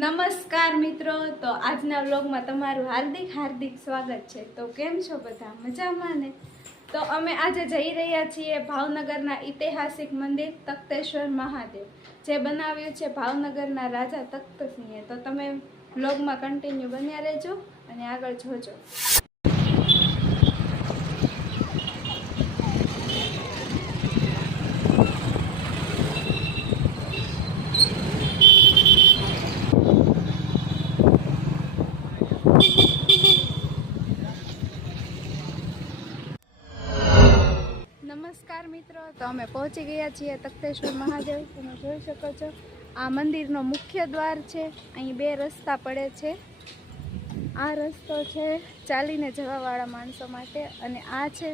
નમસ્કાર મિત્રો, તો આજના વ્લોગમાં તમારું હાર્દિક સ્વાગત છે। તો કેમ છો બધા? મજામાં ને? તો અમે આજે જઈ રહ્યા છીએ ભાવનગરના ઐતિહાસિક મંદિર તખ્તેશ્વર મહાદેવ, જે બનાવ્યું છે ભાવનગરના રાજા તખ્તસિંહે। તો તમે વ્લોગમાં કન્ટિન્યુ બન્યા રહેજો અને આગળ જોજો। નમસ્કાર મિત્રો, તો અમે પહોંચી ગયા છીએ તખ્તેશ્વર મહાદેવ। તમે જોઈ શકો છો આ મંદિરનો મુખ્ય દ્વાર છે। અહીં બે રસ્તા પડે છે। આ રસ્તો છે ચાલીને જવાવાળા માણસો માટે, અને આ છે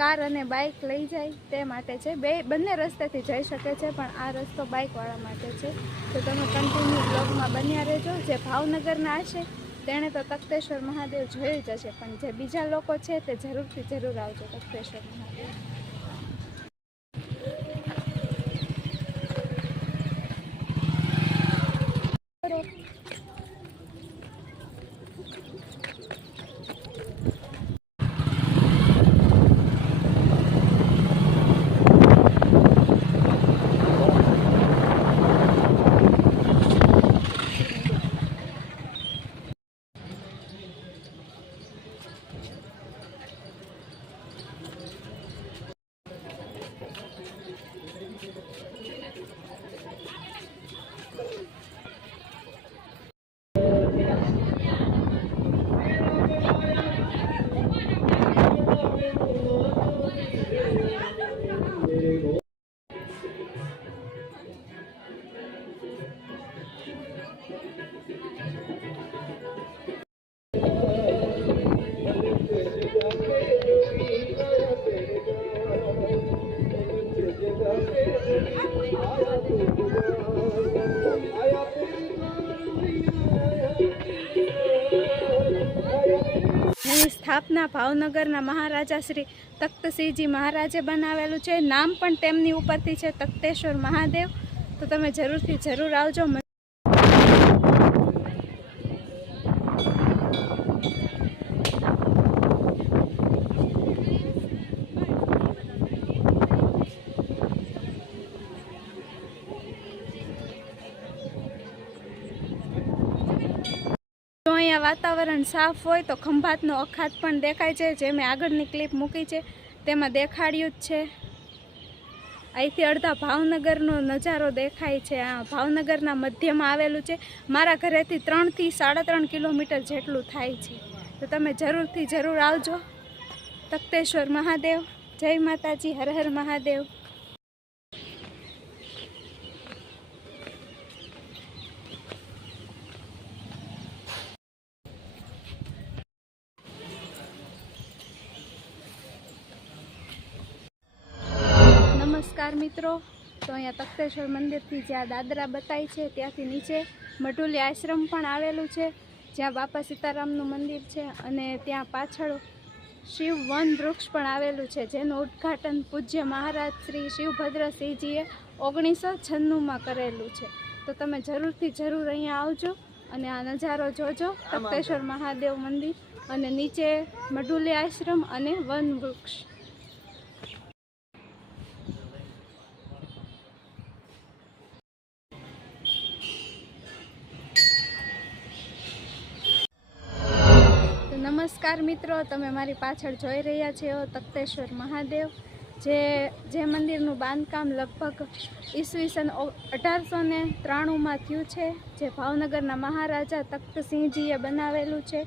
કાર અને બાઇક લઈ જાય તે માટે છે। બંને રસ્તેથી જઈ શકે છે, પણ આ રસ્તો બાઇકવાળા માટે છે। તો તમે કન્ટિન્યુ બ્લોગમાં બન્યા રહેજો। જે ભાવનગરના હશે તેણે તો તખ્તેશ્વર મહાદેવ જોયું જ હશે, પણ જે બીજા લોકો છે તે જરૂર આવજો તખ્તેશ્વર મહાદેવ। સ્થાપના ભાવનગરના મહારાજા શ્રી તખ્તસિંહજી મહારાજે બનાવેલું છે। નામ પણ તેમની ઉપરથી છે, તખ્તેશ્વર મહાદેવ। તો તમે જરૂર આવજો। જો અહીંયા વાતાવરણ સાફ હોય તો ખંભાતનો અખાત પણ દેખાય છે, જે મેં આગળની ક્લિપ મૂકી છે તેમાં દેખાડ્યું જ છે। અહીંથી અડધા ભાવનગરનો નજારો દેખાય છે। આ ભાવનગરના મધ્યમાં આવેલું છે। મારા ઘરેથી 3 થી 3.5 કિલોમીટર જેટલું થાય છે। તો તમે જરૂર આવજો તખ્તેશ્વર મહાદેવ। જય માતાજી, હર હર મહાદેવ। નમસ્કાર મિત્રો, તો અહીંયા તખ્તેશ્વર મંદિરથી જ્યાં દાદરા બતાય છે ત્યાંથી નીચે મઢુલી આશ્રમ પણ આવેલું છે, જ્યાં બાપા સીતારામનું મંદિર છે, અને ત્યાં પાછળ શિવ વન વૃક્ષ પણ આવેલું છે, જેનું ઉદ્ઘાટન પૂજ્ય મહારાજ શ્રી શિવભદ્રસિંહજીએ 1996માં કરેલું છે। તો તમે જરૂર અહીંયા આવજો અને આ નજારો જોજો, તખ્તેશ્વર મહાદેવ મંદિર અને નીચે મઢુલી આશ્રમ અને વન વૃક્ષ। નમસ્કાર મિત્રો, તમે મારી પાછળ જોઈ રહ્યા છો તખ્તેશ્વર મહાદેવ, જે મંદિરનું બાંધકામ લગભગ ઈસવીસન 1893માં થયું છે, જે ભાવનગરના મહારાજા તખ્તસિંહજીએ બનાવેલું છે।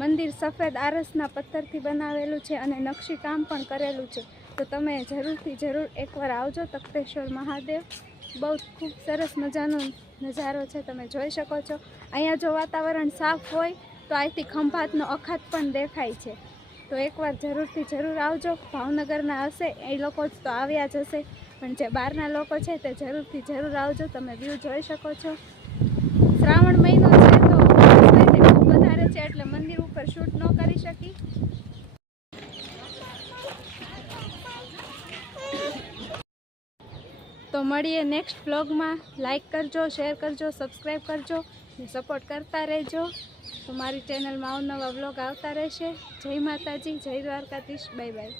મંદિર સફેદ આરસના પથ્થરથી બનાવેલું છે અને નકશીકામ પણ કરેલું છે। તો તમે જરૂર એકવાર આવજો તખ્તેશ્વર મહાદેવ। બહુ ખૂબ સરસ મજાનો નજારો છે, તમે જોઈ શકો છો। અહીંયા જો વાતાવરણ સાફ હોય તો અહીંથી ખંભાતનો અખાત પણ દેખાય છે। તો એકવાર જરૂર આવજો। ભાવનગરના હશે એ લોકો જ તો આવ્યા જ હશે, પણ જે બહારના લોકો છે તે જરૂર આવજો। તમે વ્યૂ જોઈ શકો છો। શ્રાવણ મહિનો છે તો ખૂબ વધારે છે, એટલે મંદિર ઉપર શૂટ ન કરી શકી। તો મળીએ નેક્સ્ટ વ્લોગમાં। લાઈક કરજો, શેર કરજો, સબસ્ક્રાઈબ કરજો। ને સપોર્ટ કરતા રહેજો. તો મારી ચેનલમાં અવનવા વ્લોગ આવતા રહેશે. જય માતાજી, જય દ્વારકાધીશ, બાય બાય.